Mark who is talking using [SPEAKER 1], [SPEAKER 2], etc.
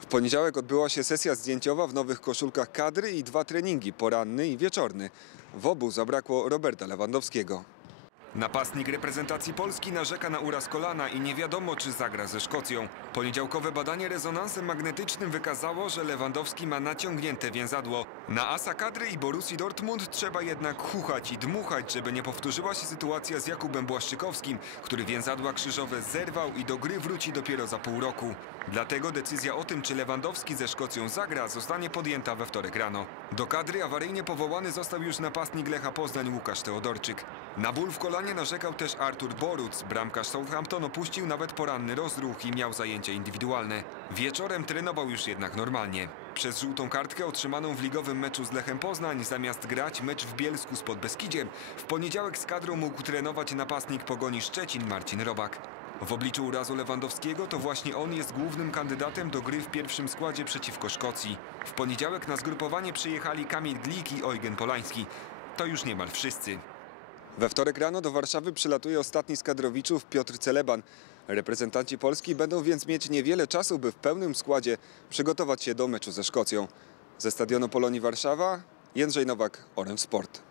[SPEAKER 1] W poniedziałek odbyła się sesja zdjęciowa w nowych koszulkach kadry i dwa treningi, poranny i wieczorny. W obu zabrakło Roberta Lewandowskiego. Napastnik reprezentacji Polski narzeka na uraz kolana i nie wiadomo, czy zagra ze Szkocją. Poniedziałkowe badanie rezonansem magnetycznym wykazało, że Lewandowski ma naciągnięte więzadło. Na asa kadry i Borussii Dortmund trzeba jednak chuchać i dmuchać, żeby nie powtórzyła się sytuacja z Jakubem Błaszczykowskim, który więzadła krzyżowe zerwał i do gry wróci dopiero za pół roku. Dlatego decyzja o tym, czy Lewandowski ze Szkocją zagra, zostanie podjęta we wtorek rano. Do kadry awaryjnie powołany został już napastnik Lecha Poznań Łukasz Teodorczyk. Na ból w kolanie narzekał też Artur Boruc. Bramkarz Southampton opuścił nawet poranny rozruch i miał zajęcia indywidualne. Wieczorem trenował już jednak normalnie. Przez żółtą kartkę otrzymaną w ligowym meczu z Lechem Poznań, zamiast grać mecz w Bielsku z Podbeskidziem, w poniedziałek z kadrą mógł trenować napastnik Pogoni Szczecin Marcin Robak. W obliczu urazu Lewandowskiego to właśnie on jest głównym kandydatem do gry w pierwszym składzie przeciwko Szkocji. W poniedziałek na zgrupowanie przyjechali Kamil Glik i Eugen Polański. To już niemal wszyscy. We wtorek rano do Warszawy przylatuje ostatni z kadrowiczów Piotr Celeban. Reprezentanci Polski będą więc mieć niewiele czasu, by w pełnym składzie przygotować się do meczu ze Szkocją. Ze stadionu Polonii Warszawa Jędrzej Nowak, Orange Sport.